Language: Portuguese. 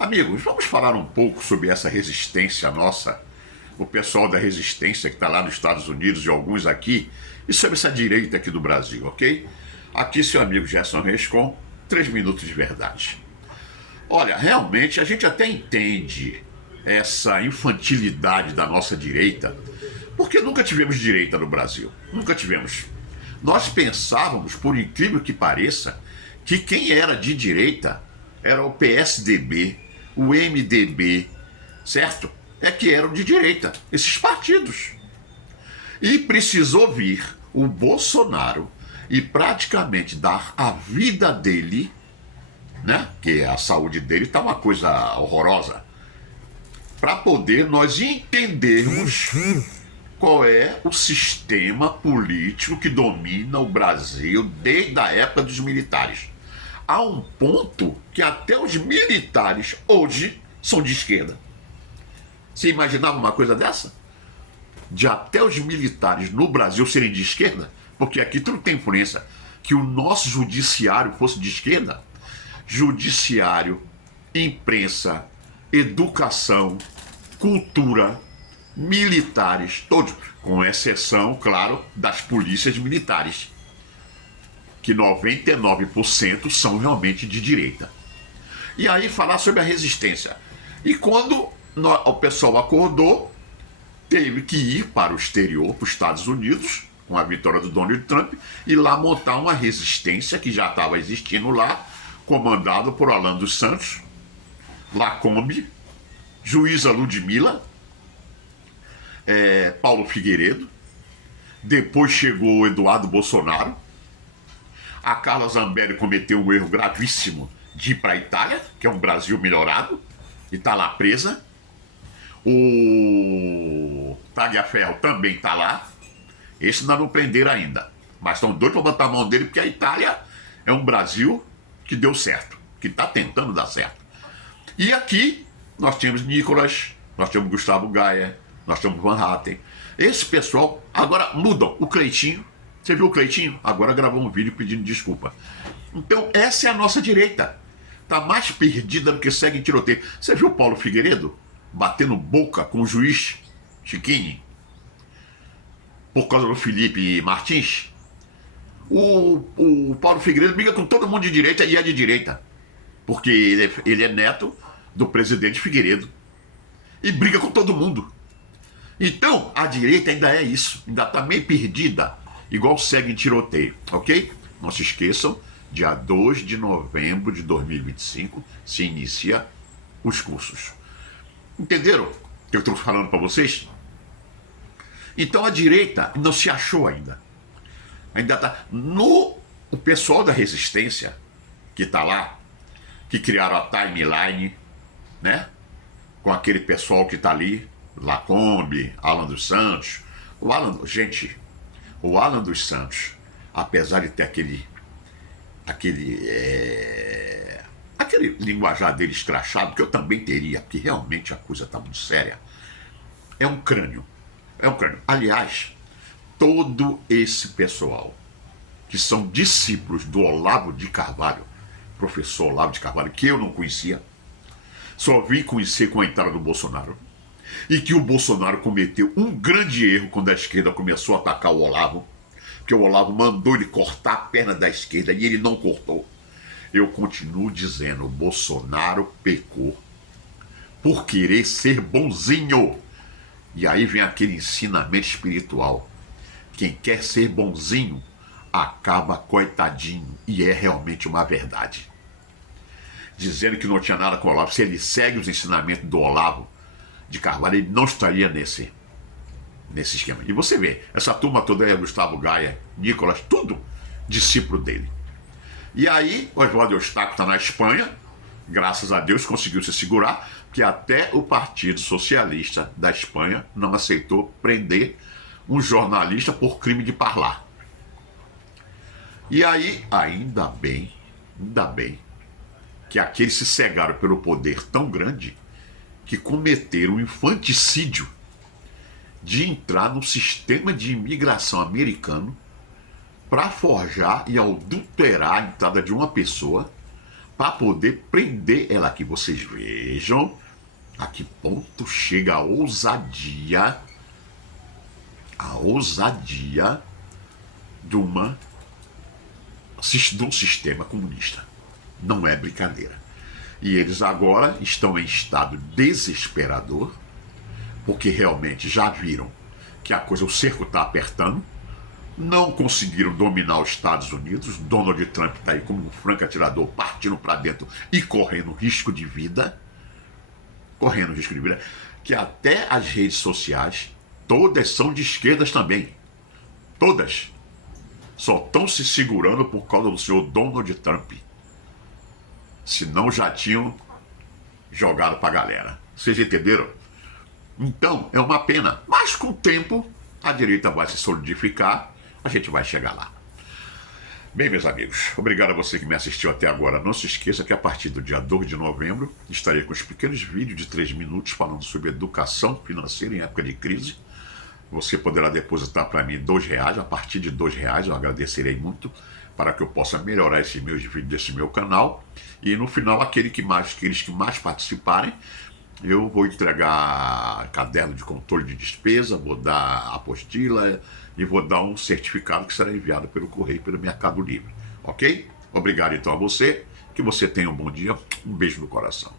Amigos, vamos falar um pouco sobre essa resistência nossa, o pessoal da resistência que está lá nos Estados Unidos e alguns aqui, e sobre essa direita aqui do Brasil, ok? Aqui seu amigo Gerson Reis com 3 minutos de verdade. Olha, realmente a gente até entende essa infantilidade da nossa direita, porque nunca tivemos direita no Brasil, nunca tivemos. Nós pensávamos, por incrível que pareça, que quem era de direita era o PSDB, o MDB, certo? É que eram de direita, esses partidos. E precisou vir o Bolsonaro e praticamente dar a vida dele, né? Que a saúde dele está uma coisa horrorosa, para poder nós entendermos qual é o sistema político que domina o Brasil desde a época dos militares. Há um ponto que até os militares hoje são de esquerda. Você imaginava uma coisa dessa? De até os militares no Brasil serem de esquerda? Porque aqui tudo tem influência. Que o nosso judiciário fosse de esquerda? Judiciário, imprensa, educação, cultura, militares, todos, com exceção, claro, das polícias militares, que 99% são realmente de direita. E aí falar sobre a resistência. E quando o pessoal acordou, teve que ir para o exterior, para os Estados Unidos, com a vitória do Donald Trump, e lá montar uma resistência que já estava existindo lá, comandado por Alan dos Santos, Lacombe, Juíza Ludmilla, Paulo Figueiredo, depois chegou o Eduardo Bolsonaro, a Carla Zambelli cometeu um erro gravíssimo de ir para a Itália, que é um Brasil melhorado, e está lá presa. O Tagliaferro também está lá. Esse ainda não prenderam ainda, mas estão doidos para botar a mão dele, porque a Itália é um Brasil que deu certo, que está tentando dar certo. E aqui nós temos Nicolas, nós temos Gustavo Gaia, nós temos Van Hatten. Esse pessoal agora mudam. O Cleitinho, você viu o Cleitinho? Agora gravou um vídeo pedindo desculpa. Então essa é a nossa direita. Está mais perdida do que segue em tiroteio. Você viu o Paulo Figueiredo batendo boca com o juiz Chiquini por causa do Felipe Martins? O Paulo Figueiredo briga com todo mundo de direita e é de direita, porque ele é neto do presidente Figueiredo e briga com todo mundo. Então a direita ainda é isso, ainda está meio perdida, igual segue em tiroteio, ok? Não se esqueçam, dia 2 de novembro de 2025 se inicia os cursos. Entenderam o que eu estou falando para vocês? Então a direita não se achou ainda. Ainda está o pessoal da resistência que está lá, que criaram a timeline, né? Com aquele pessoal que está ali, Lacombe, Alan dos Santos. O Alan dos Santos, apesar de ter aquele linguajar dele escrachado, que eu também teria, porque realmente a coisa está muito séria, é um crânio. É um crânio. Aliás, todo esse pessoal que são discípulos do Olavo de Carvalho, professor Olavo de Carvalho, que eu não conhecia, só vim conhecer com a entrada do Bolsonaro, e que o Bolsonaro cometeu um grande erro quando a esquerda começou a atacar o Olavo, porque o Olavo mandou ele cortar a perna da esquerda e ele não cortou. Eu continuo dizendo, o Bolsonaro pecou por querer ser bonzinho. E aí vem aquele ensinamento espiritual. Quem quer ser bonzinho acaba coitadinho. E é realmente uma verdade. Dizendo que não tinha nada com o Olavo. Se ele segue os ensinamentos do Olavo de Carvalho, ele não estaria nesse esquema. E você vê, essa turma toda é Gustavo Gaia, Nicolas, tudo discípulo dele. E aí, o Oswaldo Eustáquio está na Espanha, graças a Deus conseguiu se segurar, que até o Partido Socialista da Espanha não aceitou prender um jornalista por crime de parlar. E aí, ainda bem, que aqueles se cegaram pelo poder tão grande que cometeram o infanticídio de entrar no sistema de imigração americano para forjar e adulterar a entrada de uma pessoa para poder prender ela aqui. Vocês vejam a que ponto chega a ousadia de um sistema comunista. Não é brincadeira. E eles agora estão em estado desesperador, porque realmente já viram que o cerco está apertando, não conseguiram dominar os Estados Unidos. Donald Trump está aí como um franco atirador, partindo para dentro e correndo risco de vida, que até as redes sociais, todas são de esquerdas também, todas, só estão se segurando por causa do senhor Donald Trump, senão já tinham jogado para a galera. Vocês entenderam? Então, é uma pena, mas com o tempo a direita vai se solidificar, a gente vai chegar lá. Bem, meus amigos, obrigado a você que me assistiu até agora. Não se esqueça que a partir do dia 2 de novembro estarei com os pequenos vídeos de 3 minutos falando sobre educação financeira em época de crise. Você poderá depositar para mim R$2, a partir de R$2 eu agradecerei muito, para que eu possa melhorar esses meus vídeos desse meu canal. E no final, aqueles que mais participarem, eu vou entregar caderno de controle de despesa, vou dar apostila e vou dar um certificado que será enviado pelo correio, pelo Mercado Livre. Ok? Obrigado então a você, que você tenha um bom dia, um beijo no coração.